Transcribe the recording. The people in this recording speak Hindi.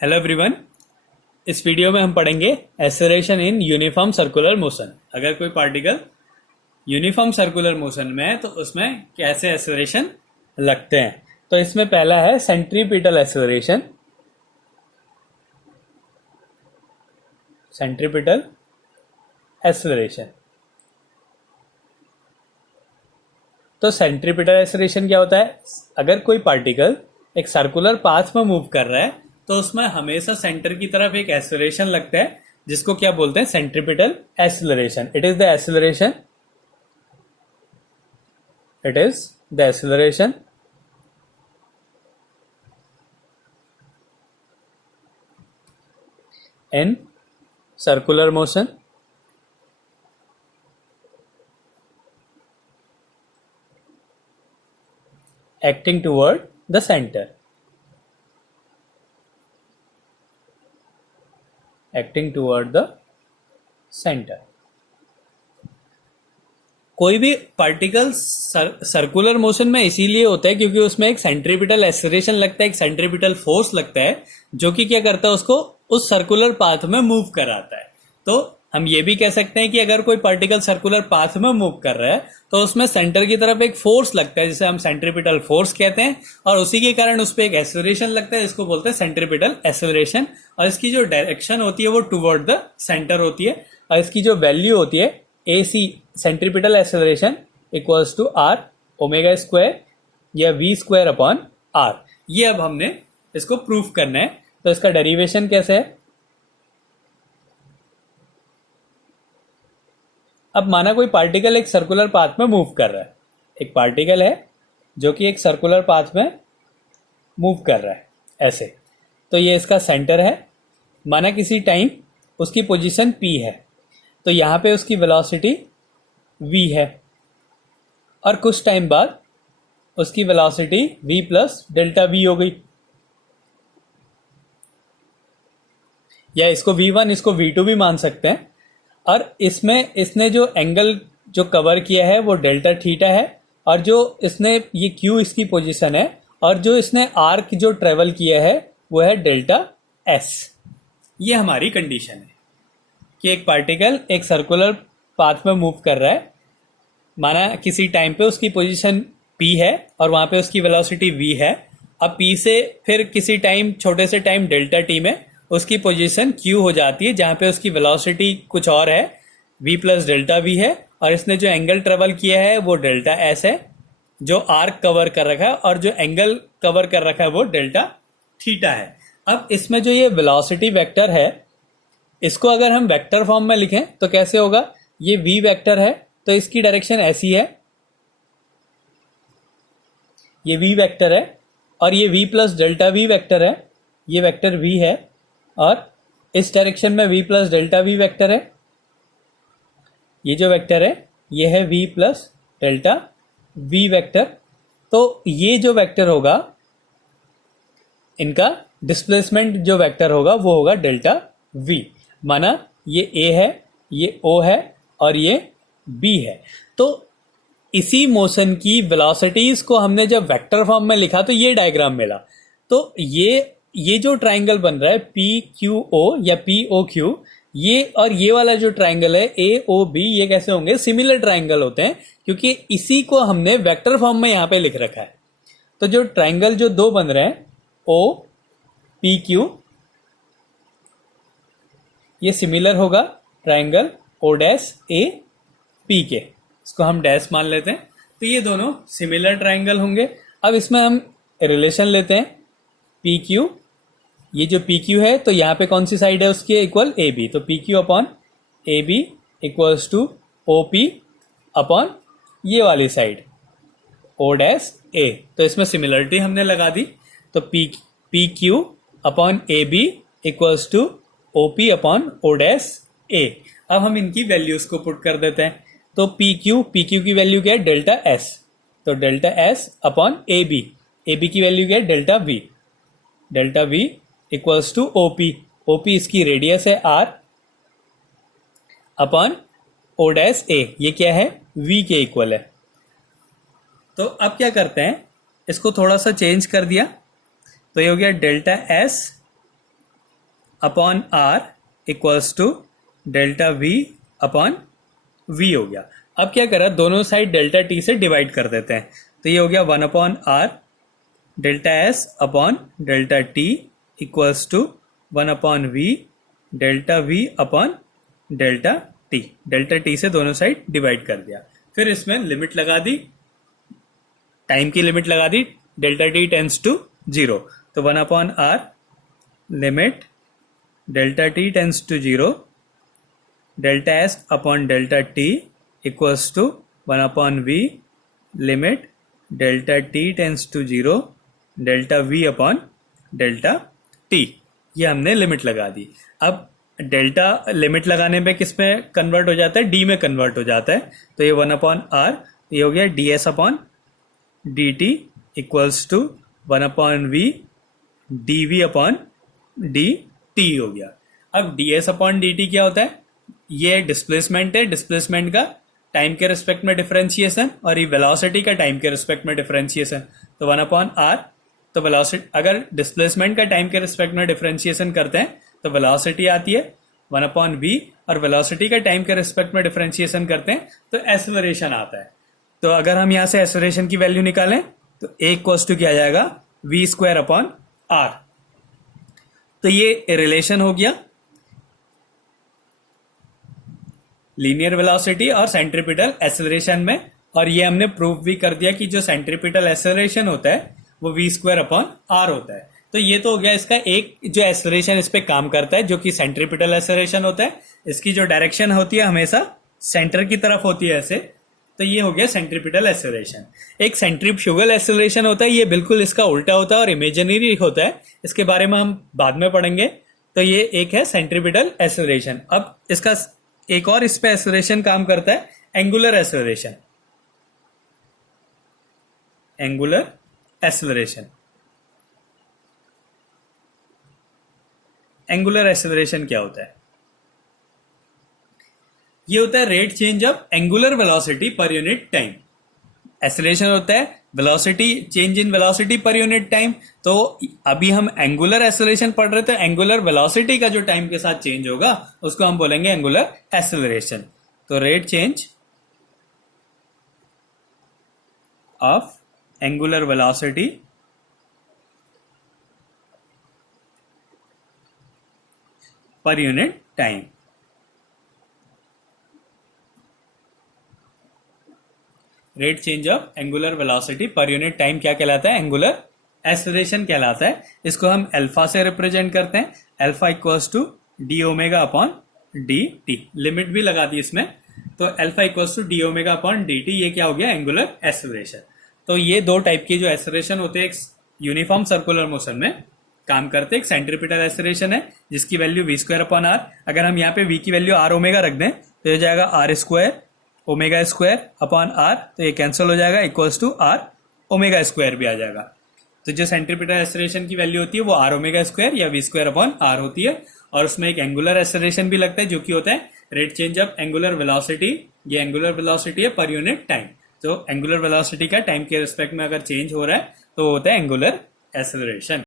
Hello everyone. इस वीडियो में हम पढ़ेंगे acceleration in uniform circular motion. अगर कोई पार्टिकल यूनिफॉर्म सर्कुलर मोशन में है तो उसमें कैसे एक्सेलरेशन लगते हैं। तो इसमें पहला है सेंट्रीपिटल एक्सेलरेशन। Centripetal acceleration. तो सेंट्रीपिटल एक्सेलरेशन क्या होता है? अगर कोई पार्टिकल एक सर्कुलर पाथ में मूव कर रहा है तो उसमें हमेशा सेंटर की तरफ एक एक्सेलरेशन लगता है, जिसको क्या बोलते हैं? Centripetal acceleration. It is the acceleration in circular motion acting toward the center. Acting toward the center. कोई भी पार्टिकल सर्कुलर मोशन में इसीलिए होता है क्योंकि उसमें एक सेंट्रीपिटल एक्सेलरेशन लगता है, एक सेंट्रीपिटल फोर्स लगता है, जो कि क्या करता है? उसको उस सर्कुलर पाथ में मूव कराता है। तो हम ये भी कह सकते हैं कि अगर कोई पार्टिकल सर्कुलर पाथ में मूव कर रहा है तो उसमें सेंटर की तरफ एक फोर्स लगता है, जिसे हम सेंट्रीपिटल फोर्स कहते हैं, और उसी के कारण उस पर एक एक्सेलरेशन लगता है, जिसको बोलते हैं सेंट्रीपिटल एक्सेलरेशन। और इसकी जो डायरेक्शन होती है वो टुवर्ड द सेंटर होती है, और इसकी जो वैल्यू होती है AC centripetal acceleration equals to R omega square या V स्क्वायर अपॉन R। ये अब हमने इसको प्रूफ करना है। तो इसका डेरिवेशन कैसे है? अब माना कोई पार्टिकल एक सर्कुलर पाथ में मूव कर रहा है। एक पार्टिकल है जो कि एक सर्कुलर पाथ में मूव कर रहा है ऐसे। तो ये इसका सेंटर है। माना किसी टाइम उसकी पोजीशन P है, तो यहाँ पे उसकी वेलोसिटी V है, और कुछ टाइम बाद उसकी velocity V plus delta V हो गई, या इसको V1 इसको V2 भी मान सकते हैं। और इसमें इसने जो एंगल जो कवर किया है वो डेल्टा थीटा है, और जो इसने ये Q इसकी पोजीशन है, और जो इसने आर्क जो ट्रेवल किया है वो है डेल्टा S। ये हमारी कंडीशन है कि एक पार्टिकल एक सर्कुलर पाथ में मूव कर रहा है। माना किसी टाइम पे उसकी पोजीशन P है और वहां पे उसकी वेलोसिटी V है। अब P से फिर किसी टाइम छोटे से टाइम डेल्टा T में उसकी पोजीशन Q हो जाती है, जहां पे उसकी वेलोसिटी कुछ और है, V प्लस डेल्टा V है, और इसने जो एंगल ट्रेवल किया है वो डेल्टा S है, जो आर्क कवर कर रखा है, और जो एंगल कवर कर रखा है वो डेल्टा थीटा है। अब इसमें जो ये वेलोसिटी वेक्टर है, इसको अगर हम वेक्टर फॉर्म में लिखें तो कैसे होगा? ये V वेक्टर है तो इसकी डायरेक्शन ऐसी है, ये V वेक्टर है, और ये V plus delta V vector है, ये वेक्टर V है, और इस डायरेक्शन में V plus delta V vector है। ये जो वेक्टर है ये है V plus delta V vector. तो ये जो वेक्टर होगा, इनका डिस्प्लेसमेंट जो वेक्टर होगा वो होगा डेल्टा V। माना ये A है, ये O है, और ये B है। तो इसी मोशन की वेलोसिटीज को हमने जब वेक्टर फॉर्म में लिखा तो ये डायग्राम मिला। तो ये जो ट्राइंगल बन रहा है PQO या POQ, ये और ये वाला जो ट्राइंगल है AOB, ये कैसे होंगे? सिमिलर ट्राइंगल होते हैं, क्योंकि इसी को हमने वेक्टर फॉर्म में यहां पे लिख रखा है। तो जो ट्राइंगल जो दो बन रहे हैं OPQ, ये सिमिलर होगा ट्राइंगल O'AP के। इसको हम डैश मान लेते हैं। तो ये दोनों सिमिलर ट्राइंगल होंगे। अब इसमें हम रिलेशन लेते हैं PQ। ये जो PQ है तो यहाँ पे कौन सी साइड है उसके इक्वल? AB। तो PQ upon AB equals to OP upon ये वाली साइड O'A। तो इसमें सिमिलरिटी हमने लगा दी। तो PQ upon AB equals to OP upon O'A। अब हम इनकी वैल्यूज को पुट कर देते हैं। तो PQ की वैल्यू क्या है? Delta S। तो डेल्टा S अपॉन AB की वैल्यू क्या है? Delta V equals to OP इसकी रेडियस है R अपॉन O'A। ये क्या है? V के इक्वल है। तो अब क्या करते हैं, इसको थोड़ा सा चेंज कर दिया तो ये हो गया delta S upon R equals to delta V upon V हो गया। अब क्या करा, दोनों साइड डेल्टा टी से डिवाइड कर देते हैं, तो ये हो गया 1 upon R delta S upon delta T equals to 1 upon V delta V upon delta T. Delta T से दोनों साइड डिवाइड कर दिया, फिर इसमें लिमिट लगा दी, टाइम की लिमिट लगा दी, डेल्टा टी टेंस टू 0, तो 1 upon R limit delta T tends to 0 delta S upon delta T equals to 1 upon V limit delta T tends to 0 delta V upon delta T. ये हमने लिमिट लगा दी। अब डेल्टा लिमिट लगाने पे किस में कन्वर्ट हो जाता है, डी में कन्वर्ट हो जाता है, तो ये 1 अपॉन आर, ये हो गया D S upon D T equals to 1 upon V D V upon D T हो गया। अब D S upon D T क्या होता है, ये डिस्प्लेसमेंट है, डिस्प्लेसमेंट का टाइम के रिस्पेक्ट में डिफरेंशिएशन, और ये वेलोसिटी का टाइम के रिस्पेक्ट में डिफरेंशिएशन, तो 1 अपॉन आर, तो वेलोसिटी अगर डिस्प्लेसमेंट का टाइम के रिस्पेक्ट में डिफरेंशिएशन करते हैं तो वेलोसिटी आती है 1 अपॉन वी, और वेलोसिटी का टाइम के रिस्पेक्ट में डिफरेंशिएशन करते हैं तो एक्सेलरेशन आता है। तो अगर हम यहां से एक्सेलरेशन की वैल्यू निकालें तो ए इक्वल्स टू क्या आ जाएगा, वी स्क्वायर अपॉन आर। तो ये रिलेशन हो गया लीनियर वेलोसिटी और सेंट्रीपिटल एक्सेलरेशन में, और ये हमने प्रूव भी कर दिया कि जो सेंट्रीपिटल एक्सेलरेशन होता है वो वी स्क्वायर अपॉन आर होता है। तो ये तो हो गया इसका एक जो एक्सेलरेशन इस पे काम करता है, जो कि सेंट्रीपिटल एक्सेलरेशन होता है, इसकी जो डायरेक्शन होती है हमेशा सेंटर की तरफ होती है ऐसे, तो ये हो गया सेंट्रीपिटल एक्सेलरेशन। एक सेंट्रीफ्यूगल एक्सेलरेशन होता है, ये बिल्कुल इसका उल्टा होता है और इमेजिनरी होता है, इसके बारे में हम बाद में पढ़ेंगे। तो ये एक है सेंट्रीपिटल एक्सेलरेशन। अब इसका एक और इस पे एक्सेलरेशन काम करता है, angular acceleration. Angular acceleration, angular acceleration क्या होता है, ये होता है rate change of angular velocity per unit time. Acceleration होता है velocity change in velocity per unit time. तो अभी हम एंगुलर एक्सेलरेशन पढ़ रहे थे, एंगुलर वेलोसिटी का जो टाइम के साथ चेंज होगा उसको हम बोलेंगे एंगुलर एक्सेलरेशन। तो rate change of angular velocity per unit time. Rate change of angular velocity per unit time क्या कहलाता है, एंगुलर एक्सेलरेशन कहलाता है। इसको हम अल्फा से रिप्रेजेंट करते हैं, alpha equals to D omega upon D T. Limit भी लगा दी इसमें, तो alpha equals to D omega upon D T, ये क्या हो गया, एंगुलर एक्सेलरेशन। तो ये दो टाइप की जो एक्सेलरेशन होते हैं, एक यूनिफॉर्म सर्कुलर मोशन में काम करते हैं, एक सेंट्रीपिटल एक्सेलरेशन है जिसकी value V square upon R. अगर हम यहाँ पे वी की वैल्यू आर ओमेगा रख दें तो ये जाएगा R square omega square upon R, तो ये कैंसिल हो जाएगा, equals to R omega square भी आ जाएगा। तो जो सेंट्रीपिटल एक्सेलरेशन की वैल्यू होती है वो आर ओमेगा स्क्वायर या वी स्क्वायर अपॉन आर होती है, और उसमें एक एंगुलर एक्सेलरेशन भी लगता है जो कि होता है rate change of angular velocity. ये एंगुलर वेलोसिटी है पर यूनिट टाइम। तो एंगुलर वेलोसिटी का टाइम के रिस्पेक्ट में अगर चेंज हो रहा है तो वो होता है एंगुलर एक्सेलरेशन।